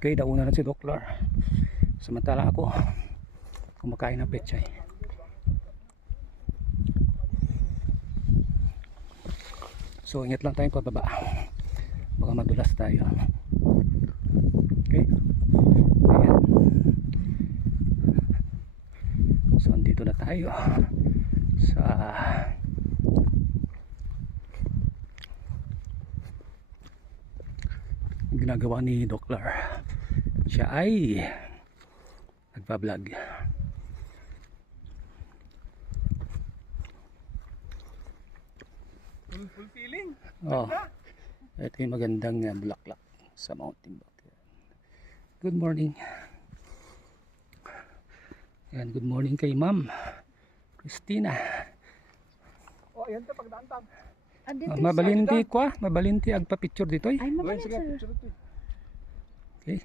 Okay, dauna na si Doklar. Samantala ako kumakain ng pechay. So ingat lang tayong pababa, baka madulas tayo. Okay, ayan. So andito na tayo sa ginagawa ni Doklar. Siya ay nagpa-vlog. Fulfilling. Oh, ito yung magandang bulaklak sa Mountain Buck. Good morning. Yan, good morning kay Ma'am Christina. Oh, ayan to pagdaan-tan. Mabalinti ko, mabalinti agpa-picture dito. Ay, mabalinti. Okay.